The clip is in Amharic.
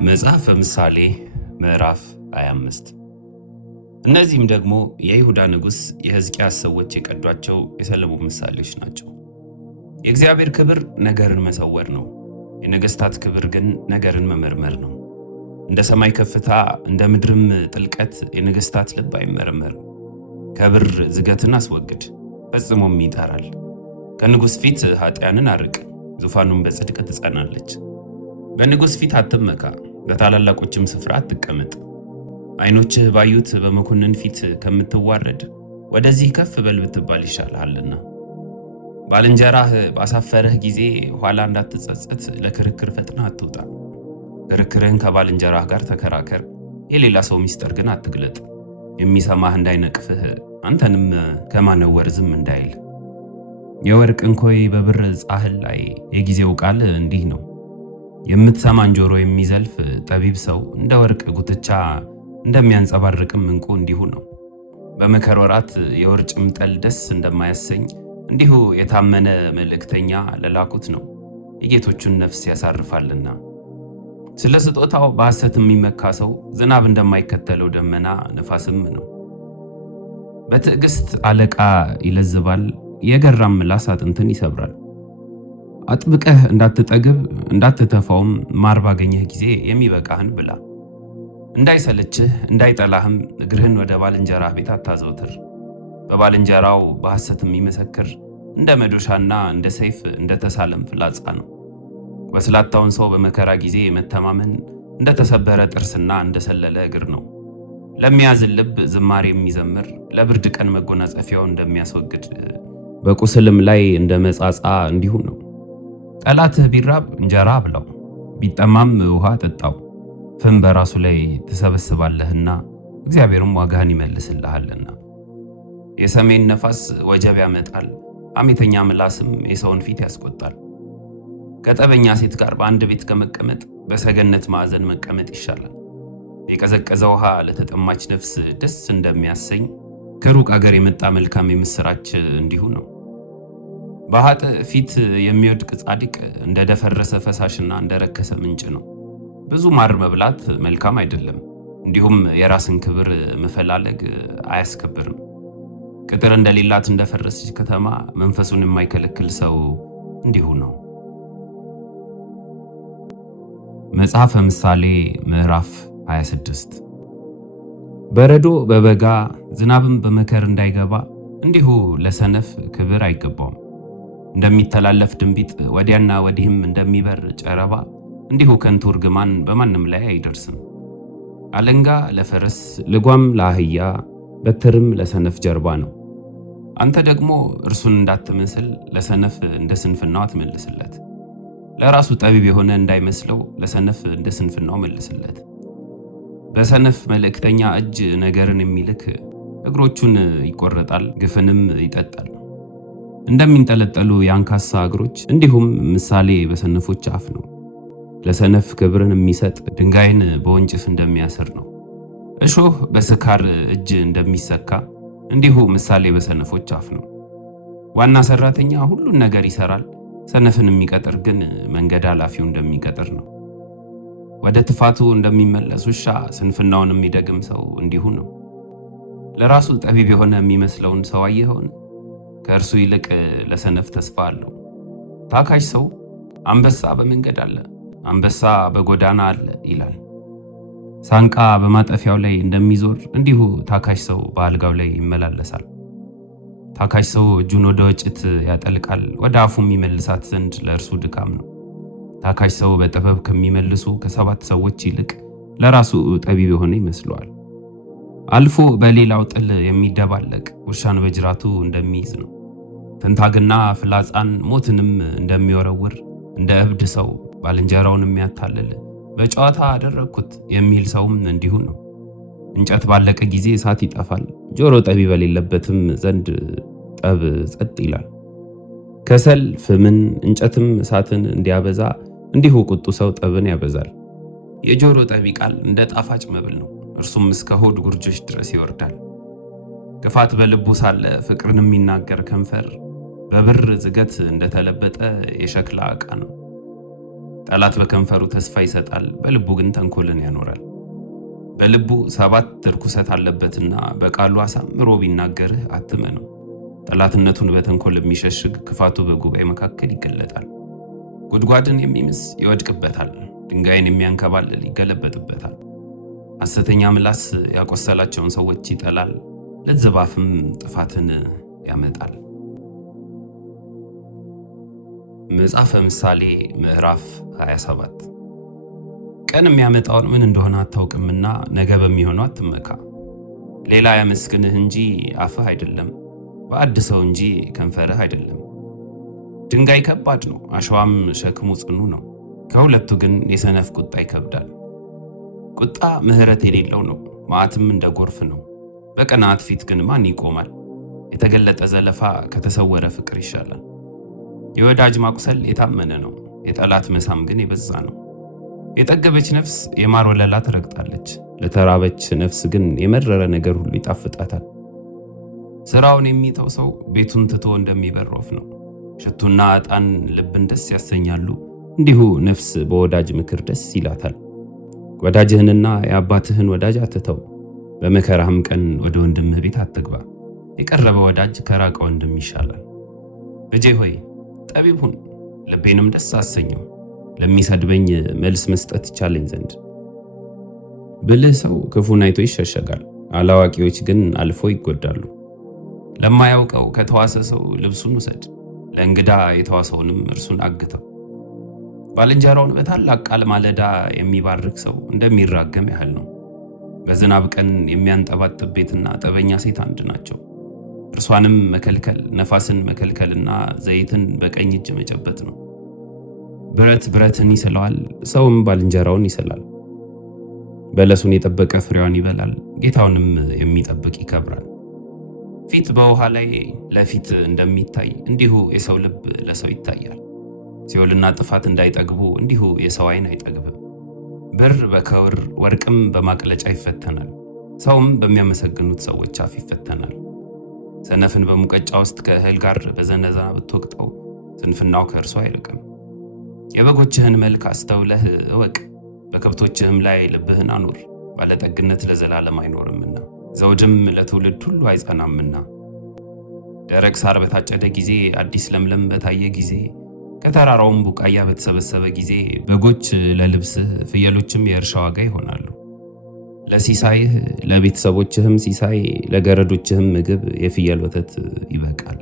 መጽሐፈ ምሳሌ ምዕራፍ 25። እነዚህም ደግሞ የይሁዳ ንጉሥ የሕዝቅያስ ሰዎች የቀዷቸው የሰሎሞን ምሳሌዎች ናቸው። የእግዚአብሔር ክብር ነገርን መሰወር ነው፣ የነገሥታት ክብር ግን ነገርን መመርመር ነው። እንደ ሰማይ ከፍታ እንደ ምድርም ጥልቀት የነገሥታት ልብ አይመረመርም። ከብር ዝገትን አስወግድ፣ ፈጽሞም ይጠራል። ከንጉሥ ፊት ኃጢያንን አርቅ፣ ዙፋኑን በጽድቅ ትጸናለች። በንጉሥ ፊት አትመካ፣ በታላላቆችም ስፍራ አትቀመጥ። ዓይኖችህ ባዩት በመኮንን ፊት ከምትዋረድ ወደዚህ ከፍ በል ብትባል ይሻልሃልና። ባልንጀራህ ባሳፈረህ ጊዜ ኋላ እንዳትጸጸት ለክርክር ፈጥነህ አትውጣ። ክርክርህን ከባልንጀራህ ጋር ተከራከር፣ የሌላ ሰው ምስጢር ግን አትግለጥ። የሚሰማህ እንዳይነቅፍህ አንተንም ከማነወር ዝም እንዳይል። የወርቅ እንኮይ በብር ጻሕል ላይ የጊዜው ቃል እንዲህ ነው። የምትሰማን ጆሮ የሚዘልፍ ጠቢብ ሰው እንደ ወርቅ ጉትቻ እንደሚያንጸባርቅም እንቁ እንዲሁ ነው። በመከር ወራት የውርጭም ጠል ደስ እንደማያሰኝ እንዲሁ የታመነ መልእክተኛ ለላኩት ነው የጌቶቹን ነፍስ ያሳርፋልና። ስለ ስጦታው በሐሰት የሚመካ ሰው ዝናብ እንደማይከተለው ደመና ነፋስም ነው። በትዕግስት አለቃ ይለዝባል፣ የገራም ምላስ አጥንትን ይሰብራል። አጥብቀህ እንዳትጠግብ እንዳትተፋውም ማር ባገኘህ ጊዜ የሚበቃህን ብላ። እንዳይሰለችህ እንዳይጠላህም እግርህን ወደ ባልንጀራህ ቤት አታዘውትር። በባልንጀራው በሐሰት የሚመሰክር እንደ መዶሻና እንደ ሰይፍ እንደ ተሳለም ፍላጻ ነው። ወስላታውን ሰው በመከራ ጊዜ መተማመን እንደ ተሰበረ ጥርስና እንደ ሰለለ እግር ነው። ለሚያዝን ልብ ዝማሬ የሚዘምር ለብርድ ቀን መጎናጸፊያውን እንደሚያስወግድ በቁስልም ላይ እንደ መጻጻ እንዲሁ ነው። ጠላትህ ቢራብ እንጀራ አብላው፣ ቢጠማም ውሃ ጠጣው። ፍም በራሱ ላይ ትሰበስባለህና እግዚአብሔርም ዋጋህን ይመልስልሃልና። የሰሜን ነፋስ ወጀብ ያመጣል፣ ሐሜተኛ ምላስም የሰውን ፊት ያስቆጣል። ከጠበኛ ሴት ጋር በአንድ ቤት ከመቀመጥ በሰገነት ማዕዘን መቀመጥ ይሻላል። የቀዘቀዘ ውሃ ለተጠማች ነፍስ ደስ እንደሚያሰኝ ከሩቅ አገር የመጣ መልካም የምስራች እንዲሁ ነው። በኃጥእ ፊት የሚወድቅ ጻድቅ እንደ ደፈረሰ ፈሳሽና እንደ ረከሰ ምንጭ ነው። ብዙ ማር መብላት መልካም አይደለም፣ እንዲሁም የራስን ክብር መፈላለግ አያስከብርም። ቅጥር እንደሌላት እንደፈረሰች ከተማ መንፈሱን የማይከለክል ሰው እንዲሁ ነው። መጽሐፈ ምሳሌ ምዕራፍ 26። በረዶ በበጋ ዝናብም በመከር እንዳይገባ እንዲሁ ለሰነፍ ክብር አይገባውም። እንደሚተላለፍ ድንቢጥ ወዲያና ወዲህም እንደሚበር ጨረባ እንዲሁ ከንቱ እርግማን በማንም ላይ አይደርስም። አለንጋ ለፈረስ ልጓም ለአህያ በትርም ለሰነፍ ጀርባ ነው። አንተ ደግሞ እርሱን እንዳትመስል ለሰነፍ እንደ ስንፍናው አትመልስለት። ለራሱ ጠቢብ የሆነ እንዳይመስለው ለሰነፍ እንደ ስንፍናው መልስለት። በሰነፍ መልእክተኛ እጅ ነገርን የሚልክ እግሮቹን ይቆረጣል፣ ግፍንም ይጠጣል። እንደሚንጠለጠሉ የአንካሳ እግሮች እንዲሁም ምሳሌ በሰነፎች አፍ ነው። ለሰነፍ ክብርን የሚሰጥ ድንጋይን በወንጭፍ እንደሚያስር ነው። እሾህ በስካር እጅ እንደሚሰካ እንዲሁ ምሳሌ በሰነፎች አፍ ነው። ዋና ሰራተኛ ሁሉን ነገር ይሰራል፣ ሰነፍን የሚቀጥር ግን መንገድ ኃላፊው እንደሚቀጥር ነው። ወደ ትፋቱ እንደሚመለስ ውሻ ስንፍናውን የሚደግም ሰው እንዲሁ ነው። ለራሱ ጠቢብ የሆነ የሚመስለውን ሰው አየኸውን? ከእርሱ ይልቅ ለሰነፍ ተስፋ አለው። ታካሽ ሰው አንበሳ በመንገድ አለ፣ አንበሳ በጎዳና አለ ይላል። ሳንቃ በማጠፊያው ላይ እንደሚዞር እንዲሁ ታካሽ ሰው በአልጋው ላይ ይመላለሳል። ታካሽ ሰው እጁን ወደ ወጭት ያጠልቃል፣ ወደ አፉም ይመልሳት ዘንድ ለእርሱ ድካም ነው። ታካሽ ሰው በጥበብ ከሚመልሱ ከሰባት ሰዎች ይልቅ ለራሱ ጠቢብ የሆነ ይመስለዋል። አልፎ በሌላው ጥል የሚደባለቅ ውሻን በጅራቱ እንደሚይዝ ነው። ትንታግና ፍላጻን ሞትንም እንደሚወረውር እንደ እብድ ሰው ባልንጀራውን የሚያታልል በጨዋታ አደረግኩት የሚል ሰውም እንዲሁ ነው። እንጨት ባለቀ ጊዜ እሳት ይጠፋል፣ ጆሮ ጠቢ በሌለበትም ዘንድ ጠብ ጸጥ ይላል። ከሰል ፍምን እንጨትም እሳትን እንዲያበዛ እንዲሁ ቁጡ ሰው ጠብን ያበዛል። የጆሮ ጠቢ ቃል እንደ ጣፋጭ መብል ነው፣ እርሱም እስከ ሆድ ጉርጆች ድረስ ይወርዳል። ክፋት በልቡ ሳለ ፍቅርን የሚናገር ከንፈር በብር ዝገት እንደተለበጠ የሸክላ ዕቃ ነው። ጠላት በከንፈሩ ተስፋ ይሰጣል፣ በልቡ ግን ተንኮልን ያኖራል። በልቡ 7 ርኩሰት አለበትና በቃሉ አሳምሮ ቢናገርህ አትመነው። ጠላትነቱን በተንኮል የሚሸሽግ ክፋቱ በጉባኤ መካከል ይገለጣል። ጉድጓድን የሚምስ ይወድቅበታል፣ ድንጋይን የሚያንከባልል ይገለበጥበታል። ሐሰተኛ ምላስ ያቆሰላቸውን ሰዎች ይጠላል፣ ለዝብ አፍም ጥፋትን ያመጣል። መጽሐፈ ምሳሌ ምዕራፍ 27 ቀን የሚያመጣውን ምን እንደሆነ አታውቅምና ነገ በሚሆነው አትመካ። ሌላ ያመስግንህ እንጂ አፍህ አይደለም፣ በአድሰው እንጂ ከንፈርህ አይደለም። ድንጋይ ከባድ ነው፣ አሸዋም ሸክሙ ጽኑ ነው። ከሁለቱ ግን የሰነፍ ቁጣ ይከብዳል። ቁጣ ምሕረት የሌለው ነው፣ መዓትም እንደ ጎርፍ ነው። በቅንዓት ፊት ግን ማን ይቆማል? የተገለጠ ዘለፋ ከተሰወረ ፍቅር ይሻላል። የወዳጅ ማቁሰል የታመነ ነው፣ የጠላት መሳም ግን የበዛ ነው። የጠገበች ነፍስ የማር ወለላ ትረግጣለች፣ ለተራበች ነፍስ ግን የመረረ ነገር ሁሉ ይጣፍጣታል። ስራውን የሚተው ሰው ቤቱን ትቶ እንደሚበር ወፍ ነው። ሽቱና ዕጣን ልብን ደስ ያሰኛሉ፣ እንዲሁ ነፍስ በወዳጅ ምክር ደስ ይላታል። ወዳጅህንና የአባትህን ወዳጅ አትተው፣ በመከራህም ቀን ወደ ወንድምህ ቤት አትግባ። የቀረበ ወዳጅ ከራቀ ወንድም ይሻላል። ልጄ ሆይ ጠቢብ ሁን፣ ልቤንም ደስ አሰኘው፣ ለሚሰድበኝ መልስ መስጠት ይቻለኝ ዘንድ። ብልህ ሰው ክፉን አይቶ ይሸሸጋል፣ አላዋቂዎች ግን አልፎ ይጎዳሉ። ለማያውቀው ከተዋሰ ሰው ልብሱን ውሰድ፣ ለእንግዳ የተዋሰውንም እርሱን አግተው። ባልንጀራውን በታላቅ ቃል ማለዳ የሚባርክ ሰው እንደሚራገም ያህል ነው። በዝናብ ቀን የሚያንጠባጥብ ቤትና ጠበኛ ሴት አንድ ናቸው። እርሷንም መከልከል ነፋስን መከልከልና ዘይትን በቀኝ እጅ መጨበጥ ነው። ብረት ብረትን ይስለዋል፣ ሰውም ባልንጀራውን ይስላል። በለሱን የጠበቀ ፍሬዋን ይበላል፣ ጌታውንም የሚጠብቅ ይከብራል። ፊት በውሃ ላይ ለፊት እንደሚታይ እንዲሁ የሰው ልብ ለሰው ይታያል። ሲኦልና ጥፋት እንዳይጠግቡ እንዲሁ የሰው ዓይን አይጠግብም። ብር በከውር ወርቅም በማቅለጫ ይፈተናል፣ ሰውም በሚያመሰግኑት ሰዎች አፍ ይፈተናል። ሰነፍን በሙቀጫ ውስጥ ከእህል ጋር በዘነዛ ብትወቅጠው ስንፍናው ከእርሱ አይርቅም። የበጎችህን መልክ አስተውለህ እወቅ፣ በከብቶችህም ላይ ልብህን አኑር። ባለጠግነት ለዘላለም አይኖርምና ዘውድም ለትውልድ ሁሉ አይጸናምና። ደረቅ ሳር በታጨደ ጊዜ፣ አዲስ ለምለም በታየ ጊዜ፣ ከተራራውም ቡቃያ በተሰበሰበ ጊዜ በጎች ለልብስህ ፍየሎችም የእርሻ ዋጋ ይሆናሉ። ለሲሳይህ ለቤተሰቦችህም ሲሳይ ለገረዶችህም ምግብ የፍየል ወተት ይበቃል።